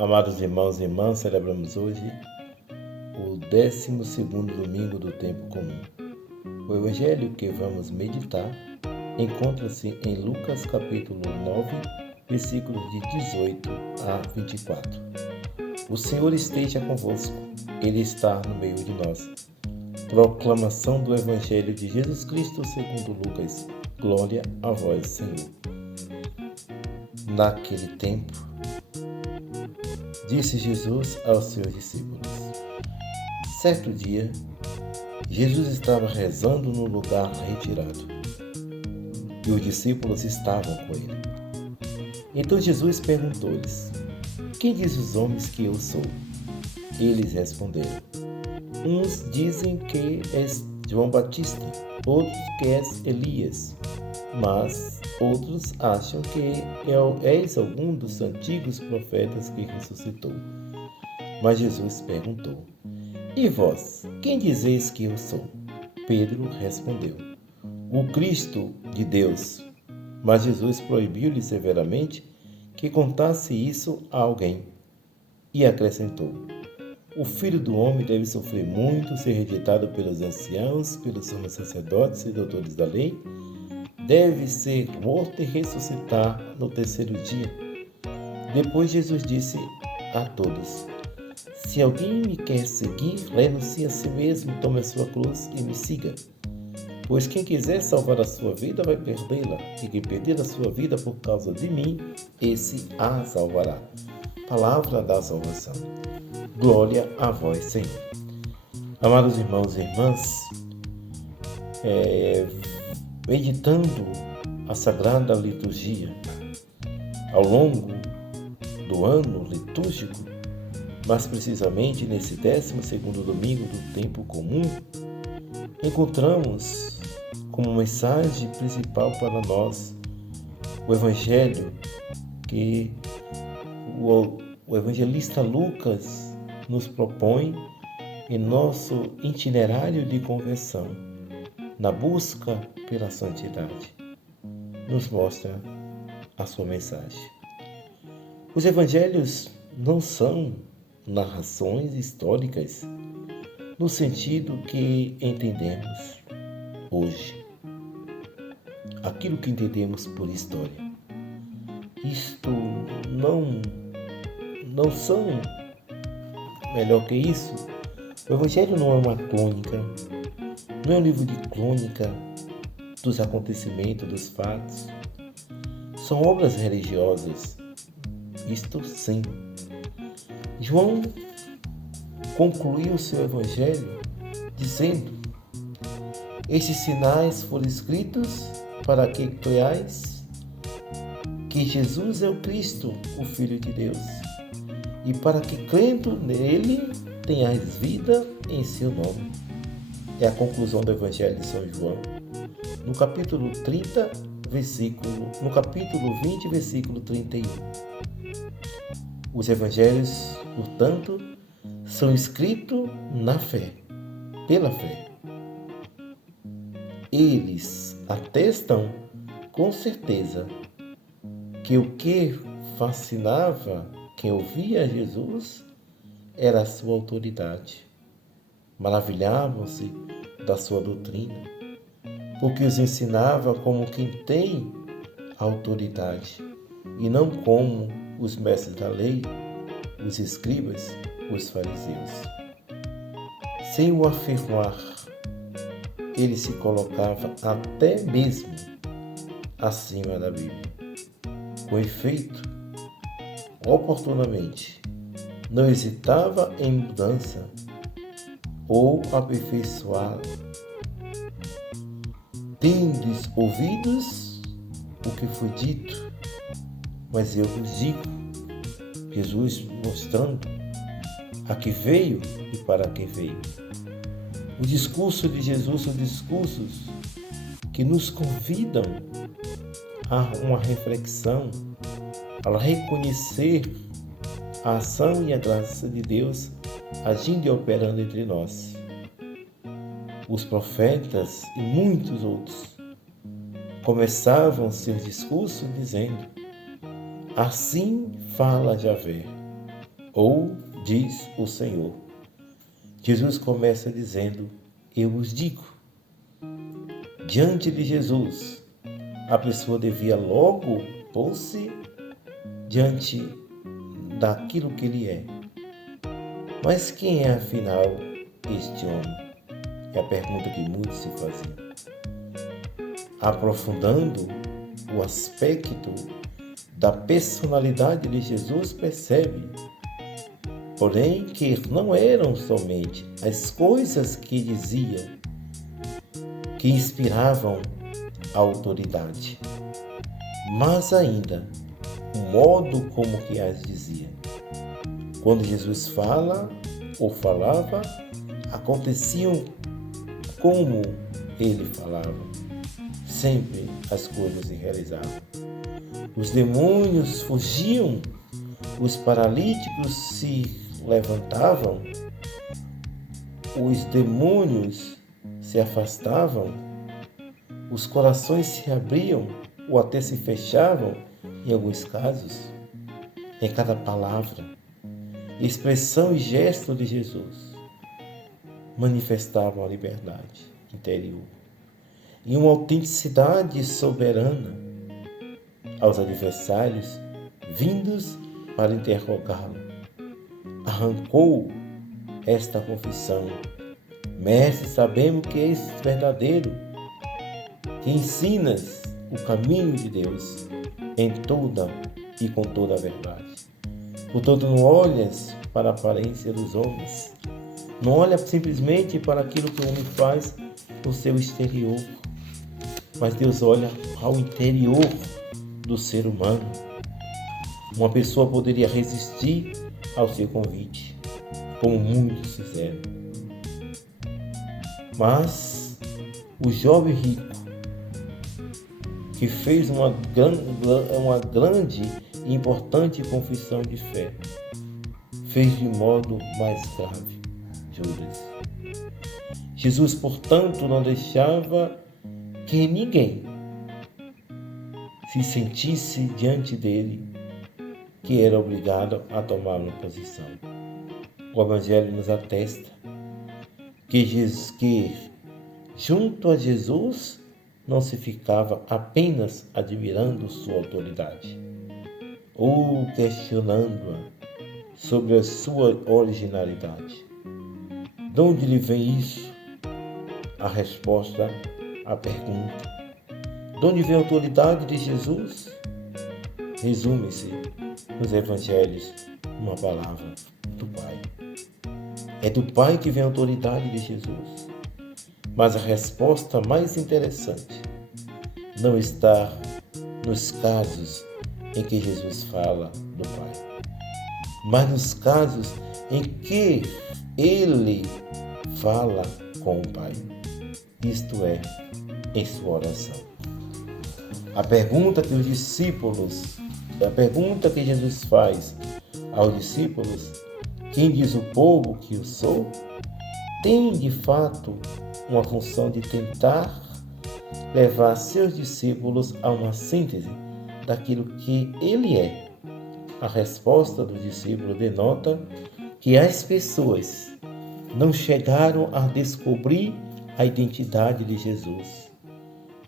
Amados irmãos e irmãs, celebramos hoje o 12º domingo do tempo comum. O evangelho que vamos meditar encontra-se em Lucas capítulo 9, versículos de 18 a 24. O Senhor esteja convosco, Ele está no meio de nós. Proclamação do evangelho de Jesus Cristo segundo Lucas. Glória a vós, Senhor. Naquele tempo, disse Jesus aos seus discípulos: certo dia, Jesus estava rezando num lugar retirado, e os discípulos estavam com ele. Então Jesus perguntou-lhes: quem diz os homens que eu sou? Eles responderam: uns dizem que és João Batista, outros que és Elias, mas outros acham que és algum dos antigos profetas que ressuscitou. Mas Jesus perguntou: e vós, quem dizeis que eu sou? Pedro respondeu: o Cristo de Deus. Mas Jesus proibiu-lhe severamente que contasse isso a alguém e acrescentou: o Filho do Homem deve sofrer muito, ser rejeitado pelos anciãos, pelos sumos sacerdotes e doutores da lei, deve ser morto e ressuscitar no terceiro dia. Depois Jesus disse a todos: se alguém me quer seguir, renuncie a si mesmo, tome a sua cruz e me siga. Pois quem quiser salvar a sua vida vai perdê-la, e quem perder a sua vida por causa de mim, esse a salvará. Palavra da salvação. Glória a vós, Senhor. Amados irmãos e irmãs, meditando a Sagrada Liturgia ao longo do ano litúrgico, mas precisamente nesse 12º domingo do tempo comum, encontramos como mensagem principal para nós o Evangelho que o evangelista Lucas nos propõe em nosso itinerário de conversão, na busca pela santidade. Nos mostra a sua mensagem. Os evangelhos não são narrações históricas no sentido que entendemos hoje. Aquilo que entendemos por história. Isto não são melhor que isso. O Evangelho não é uma crônica, não é um livro de crônica dos acontecimentos, dos fatos. São obras religiosas. Isto sim. João concluiu seu Evangelho dizendo: esses sinais foram escritos para que creiais que Jesus é o Cristo, o Filho de Deus, e para que, crendo nele, tenhais vida em seu nome. É a conclusão do Evangelho de São João, no capítulo 20, versículo 31. Os Evangelhos, portanto, são escritos na fé, pela fé. Eles atestam com certeza que o que fascinava quem ouvia Jesus era a sua autoridade. Maravilhavam-se da sua doutrina, porque os ensinava como quem tem autoridade, e não como os mestres da lei, os escribas, os fariseus. Sem o afirmar, ele se colocava até mesmo acima da Bíblia. Com efeito, oportunamente, não hesitava em mudança ou aperfeiçoá-la. Tendes ouvidos o que foi dito, mas eu vos digo. Jesus mostrando a que veio e para que veio. O discurso de Jesus são discursos que nos convidam a uma reflexão, a reconhecer a ação e a graça de Deus agindo e operando entre nós. Os profetas e muitos outros começavam seus discursos dizendo: assim fala Javé, Ou diz o Senhor. Jesus começa dizendo, eu vos digo. Diante de Jesus, a pessoa devia logo pôr-se diante daquilo que ele é. Mas quem é, afinal, este homem? É a pergunta que muitos se faziam. Aprofundando o aspecto da personalidade de Jesus, percebe, porém, que não eram somente as coisas que dizia que inspiravam a autoridade, mas ainda o modo como que as dizia. Quando Jesus fala ou falava, aconteciam como ele falava. Sempre as coisas se realizavam. Os demônios fugiam, os paralíticos se levantavam, os demônios se afastavam, os corações se abriam ou até se fechavam, em alguns casos, em cada palavra, expressão e gesto de Jesus manifestavam a liberdade interior e uma autenticidade soberana aos adversários vindos para interrogá-lo. Arrancou esta confissão: Mestre, sabemos que és verdadeiro, que ensinas o caminho de Deus em toda e com toda a verdade. Portanto, não olhas para a aparência dos homens, não olha simplesmente para aquilo que o homem faz no seu exterior, mas Deus olha ao interior do ser humano. Uma pessoa poderia resistir ao seu convite, como muitos fizeram. Mas o jovem rico, que fez uma grande e importante confissão de fé, fez de modo mais grave, Judas. Jesus, portanto, não deixava que ninguém se sentisse diante dele que era obrigado a tomar uma posição. O Evangelho nos atesta que junto a Jesus não se ficava apenas admirando sua autoridade ou questionando-a sobre a sua originalidade. De onde lhe vem isso? A resposta à pergunta. De onde vem a autoridade de Jesus? Resume-se nos Evangelhos uma palavra: do Pai. É do Pai que vem a autoridade de Jesus. Mas a resposta mais interessante não está nos casos em que Jesus fala do Pai, mas nos casos em que ele fala com o Pai, isto é, em sua oração. A pergunta que Jesus faz aos discípulos: quem diz o povo que eu sou? Tem de fato uma função de tentar levar seus discípulos a uma síntese daquilo que ele é. A resposta do discípulo denota que as pessoas não chegaram a descobrir a identidade de Jesus.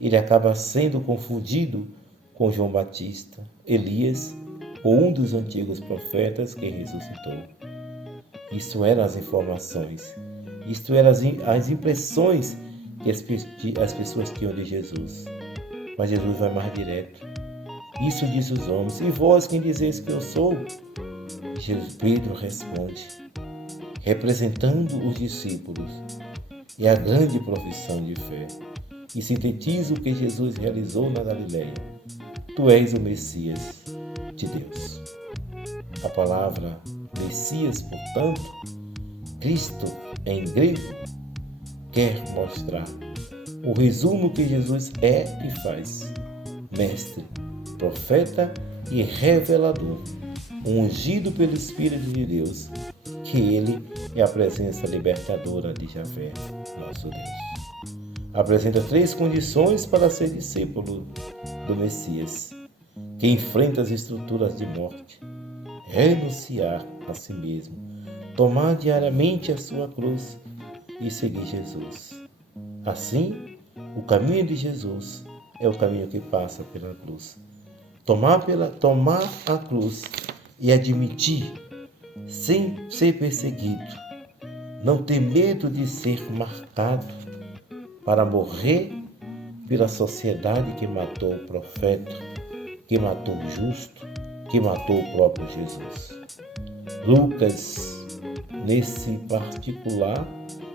Ele acaba sendo confundido com João Batista, Elias ou um dos antigos profetas que ressuscitou. Isso eram as informações, isto eram as impressões que as pessoas tinham de Jesus. Mas Jesus vai mais direto. Isso diz os homens: e vós quem dizeis que eu sou? Pedro responde, representando os discípulos, e a grande profissão de fé, e sintetiza o que Jesus realizou na Galileia: tu és o Messias de Deus. A palavra Messias, portanto, Cristo em grego, quer mostrar o resumo que Jesus é e faz: mestre, profeta e revelador, ungido pelo Espírito de Deus, que ele é a presença libertadora de Javé, nosso Deus. Apresenta 3 condições para ser discípulo do Messias, que enfrenta as estruturas de morte: renunciar a si mesmo, tomar diariamente a sua cruz e seguir Jesus. Assim, o caminho de Jesus é o caminho que passa pela cruz. Tomar a cruz e admitir, sem ser perseguido, não ter medo de ser marcado para morrer pela sociedade que matou o profeta, que matou o justo, que matou o próprio Jesus. Lucas, nesse particular,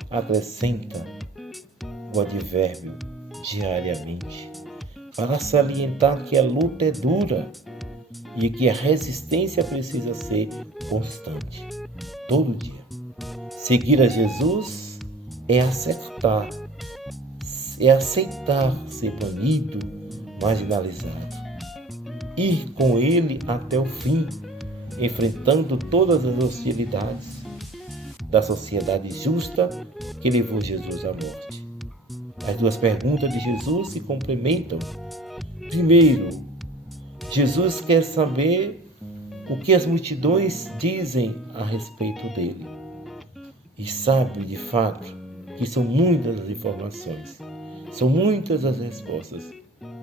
acrescenta o advérbio diariamente, para salientar que a luta é dura e que a resistência precisa ser constante, todo dia. Seguir a Jesus é aceitar ser banido, marginalizado. Ir com ele até o fim, enfrentando todas as hostilidades da sociedade justa que levou Jesus à morte. As duas perguntas de Jesus se complementam. Primeiro, Jesus quer saber o que as multidões dizem a respeito dele. E sabe, de fato, que são muitas as informações, são muitas as respostas,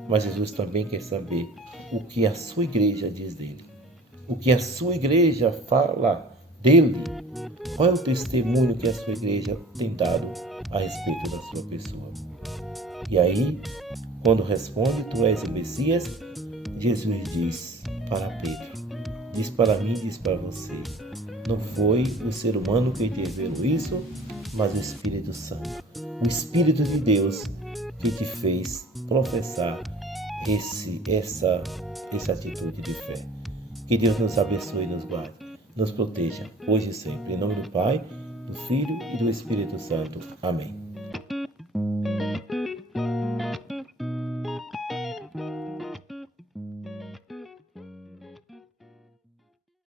mas Jesus também quer saber o que a sua igreja diz dele, o que a sua igreja fala dele, qual é o testemunho que a sua igreja tem dado a respeito da sua pessoa. E aí, quando responde, tu és o Messias, Jesus diz para Pedro, diz para mim, diz para você, não foi o ser humano que te revelou isso, mas o Espírito Santo, o Espírito de Deus que te fez professar essa atitude de fé. Que Deus nos abençoe e nos guarde, nos proteja, hoje e sempre. Em nome do Pai, do Filho e do Espírito Santo. Amém.